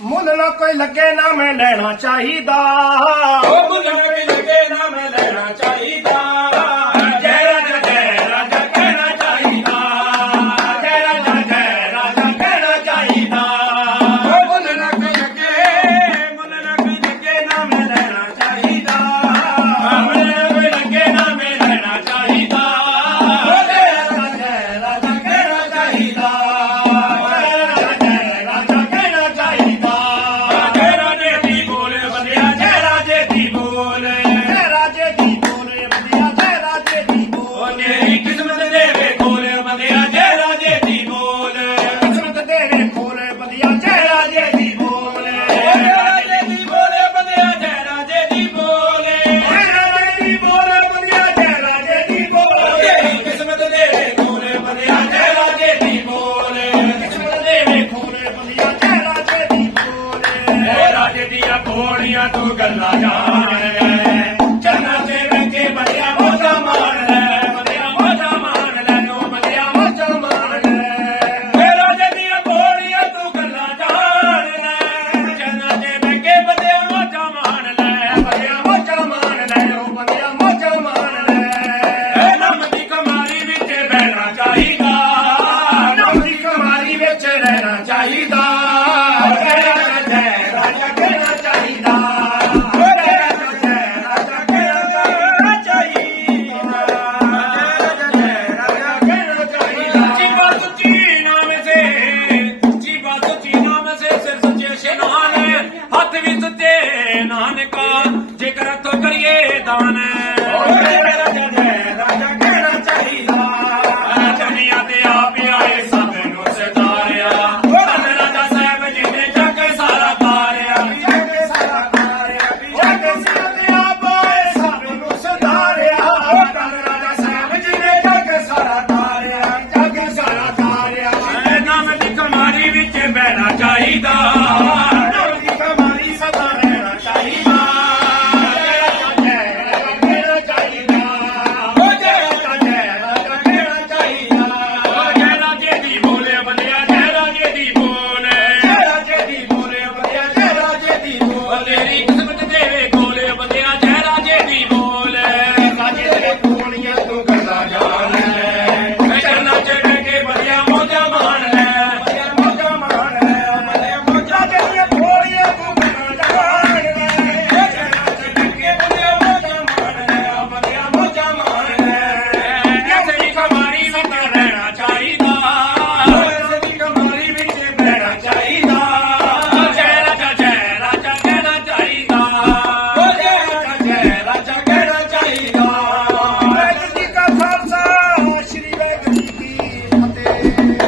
ਮੁੱਲ ਨਾ ਕੋਈ ਲੱਗੇ ਨਾ ਮੈਂ ਲੈਣਾ ਚਾਹੀਦਾ। ਉਹ ਮੁੱਲ ਨਾ ਸੋਹਣੀਆਂ ਤੂੰ ਗੱਲਾਂ ਜਾਣੈ ਚੰਨਾ ਤੇ ਰਹਿ ਕੇ ਬੰਦਿਆ ਮੋਤਾ ਮਾਣ ਲੈ ਬੰਦਿਆ ਮੋਤਾ ਮਾਣ ਲੈ ਨੋ ਬੰਦਿਆ ਮੋਤਾ ਮਾਣ ਲੈ ਮੇਰਾ ਜਦੀਆਂ ਕੋੜੀਆਂ ਤੂੰ ਗੱਲਾਂ ਜਾਣੈ ਚੰਨਾ ਤੇ ਰਹਿ ਕੇ ਬੰਦਿਆ ਮੋਤਾ ਮਾਣ ਲੈ ਬੰਦਿਆ ਮੋਤਾ ਮਾਣ ਲੈ ਨੋ ਬੰਦਿਆ ਮੋਤਾ ਮਾਣ ਲੈ ਇਹ ਨਾਮ ਦੀ ਕਮਾਰੀ ਵਿੱਚ ਬਹਿਣਾ ਚਾਹੀਦਾ। ਨਾਨਕਾ ਜੇਕਰ ਤੋ ਕਰੀਏ ਦਾਨ। ਓਏ।